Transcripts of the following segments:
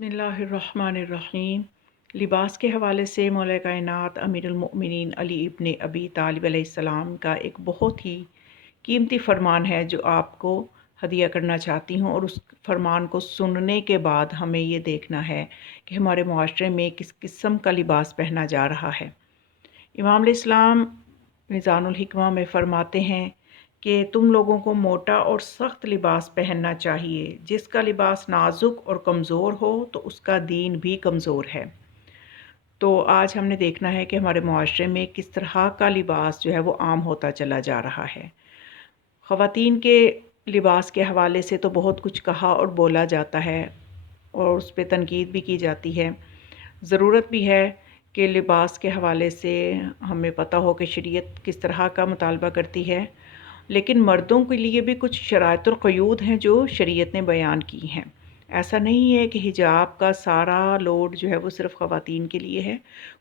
बिस्मिल्लाहिर्रहमानिर्रहीम। लिबास के हवाले से मौला कायनात अमीरुल मोमिनीन अली इब्न अबी तालिब अलैहिस्सलाम का एक बहुत ही कीमती फ़रमान है जो आपको हदिया करना चाहती हूँ, और उस फ़रमान को सुनने के बाद हमें ये देखना है कि हमारे मुआशरे में किस किस्म का लिबास पहना जा रहा है। इमाम इस्लाम मीज़ानुल हिकमा में फ़रमाते हैं कि तुम लोगों को मोटा और सख्त लिबास पहनना चाहिए। जिसका लिबास नाजुक और कमज़ोर हो तो उसका दीन भी कमज़ोर है। तो आज हमने देखना है कि हमारे मुआशरे में किस तरह का लिबास जो है वो आम होता चला जा रहा है। ख़वातीन के लिबास के हवाले से तो बहुत कुछ कहा और बोला जाता है, और उस पे तनकीद भी की जाती है। ज़रूरत भी है कि लिबास के हवाले से हमें पता हो कि शरीयत किस तरह का मुतालबा करती है। लेकिन मर्दों के लिए भी कुछ शराइत और क़यूद हैं जो शरीयत ने बयान की हैं। ऐसा नहीं है कि हिजाब का सारा लोड जो है वो सिर्फ़ ख़वातीन के लिए है।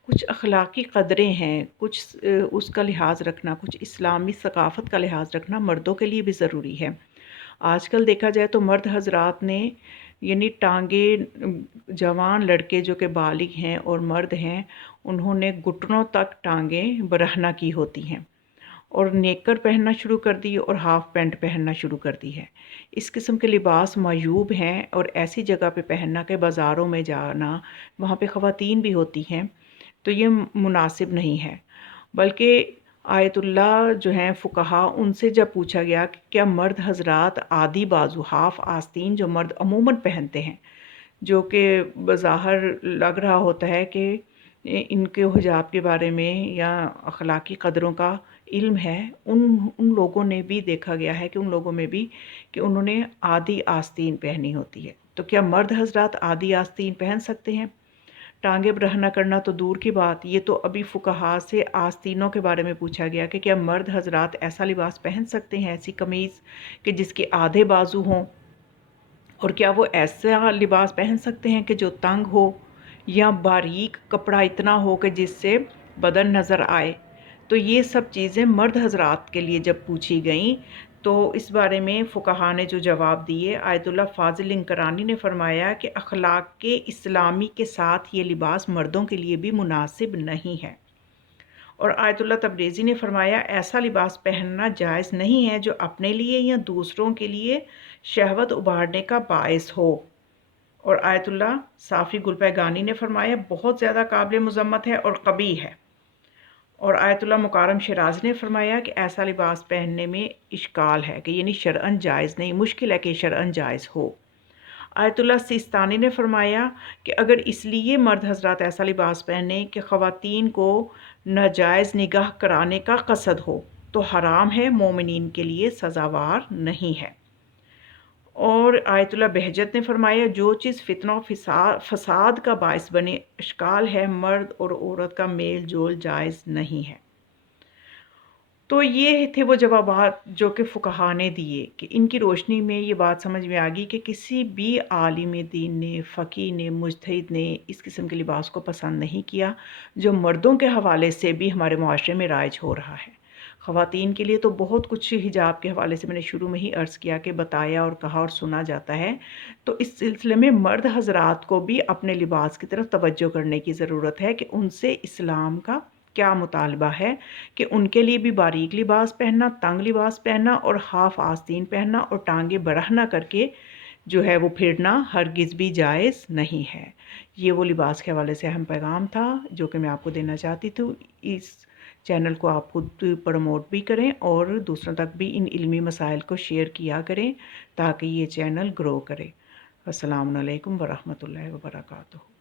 कुछ अखलाक़ी क़दरें हैं, कुछ उसका लिहाज़ रखना, कुछ इस्लामी सक़ाफ़त का लिहाज़ रखना मर्दों के लिए भी ज़रूरी है। आजकल देखा जाए तो मर्द हज़रात ने यानी टांगे, जवान लड़के जो कि बालिग हैं और मर्द हैं, उन्होंने घुटनों तक टांगें बरहना की होती हैं और नेकर पहनना शुरू कर दी और हाफ़ पैंट पहनना शुरू कर दी है। इस किस्म के लिबास मयूब हैं, और ऐसी जगह पे पहनना कि बाज़ारों में जाना, वहाँ पे ख़वातीन भी होती हैं, तो ये मुनासिब नहीं है। बल्कि आयतुल्लाह जो हैं फ़ुक़हा, उनसे जब पूछा गया कि क्या मर्द हज़रात आदी बाज़ू हाफ़ आस्तीन जो मर्द अमूमन पहनते हैं, जो कि बज़ाहिर लग रहा होता है कि इनके हिजाब के बारे में या अखलाकी क़दरों का इल्म है, उन उन लोगों ने भी देखा गया है कि उन लोगों में भी कि उन्होंने आधी आस्तीन पहनी होती है। तो क्या मर्द हज़रात आधी आस्तीन पहन सकते हैं? टांगे बरहना करना तो दूर की बात, ये तो अभी फ़ुक़हा से आस्तीनों के बारे में पूछा गया कि क्या मर्द हज़रात ऐसा लिबास पहन सकते हैं, ऐसी कमीज़ कि जिसके आधे बाजू हों, और क्या वो ऐसा लिबास पहन सकते हैं कि जो तंग हो, या बारीक कपड़ा इतना हो कि जिससे बदन नज़र आए। तो ये सब चीज़ें मर्द हज़रात के लिए जब पूछी गईं, तो इस बारे में फ़ुक़हा ने जो जवाब दिए, आयतुल्लाह फ़ाज़िल इंकरानी ने फ़रमाया कि अखलाक़ इस्लामी के साथ ये लिबास मर्दों के लिए भी मुनासिब नहीं है। और आयतुल्लाह तबरेज़ी ने फ़रमाया ऐसा लिबास पहनना जायज़ नहीं है जो अपने लिए या दूसरों के लिए शहवत उभारने का बाइस हो। और आयतुल्लाह साफ़ी गुलपैगानी ने फ़रमाया बहुत ज़्यादा काबिल मज़म्मत है और क़बीह है। और आयतुल्लाह मुकाररम शिराज़ी ने फ़रमाया कि ऐसा लिबास पहनने में इश्काल है, कि यानी शरअन जायज़ नहीं, मुश्किल है कि शरअन जायज़ हो। आयतुल्लाह सिस्तानी ने फ़रमाया कि अगर इसलिए मर्द हज़रात ऐसा लिबास पहने कि ख़वातीन को नाजायज़ निगाह कराने का क़सद हो, तो हराम है, मोमिनीन के लिए सज़ावार नहीं है। और आयतुल्लाह बहजत ने फ़रमाया जो चीज़ फ़ितना और फ़साद का बाइस बने, इश्काल है, मर्द और औरत का मेल जोल जायज़ नहीं है। तो ये थे वो जवाबात जो कि फ़ुक़हा ने दिए, कि इनकी रोशनी में ये बात समझ में आ गई कि किसी भी आलिम दीन ने, फ़क़ीह ने, मुज्तहिद ने इस किस्म के लिबास को पसंद नहीं किया, जो मर्दों के हवाले से भी हमारे मुआशरे में राइज हो रहा है। ख़वातीन के लिए तो बहुत कुछ हिजाब के हवाले से मैंने शुरू में ही अर्ज़ किया कि बताया और कहा और सुना जाता है। तो इस सिलसिले में मर्द हज़रात को भी अपने लिबास की तरफ तवज्जो करने की ज़रूरत है कि उनसे इस्लाम का क्या मुतालबा है, कि उनके लिए भी बारीक लिबास पहनना, तंग लिबास पहनना और हाफ़ आस्तीन पहनना और टांगे बरहना करके जो है वो फिरना हरगिज़ भी जायज़ नहीं है। ये वो लिबास के हवाले से अहम पैगाम था जो कि मैं आपको देना चाहती थी। इस चैनल को आप खुद प्रमोट भी करें और दूसरों तक भी इन इल्मी मसाइल को शेयर किया करें, ताकि ये चैनल ग्रो करे। अस्सलामु अलैकुम व रहमतुल्लाहि व बरकातुहू।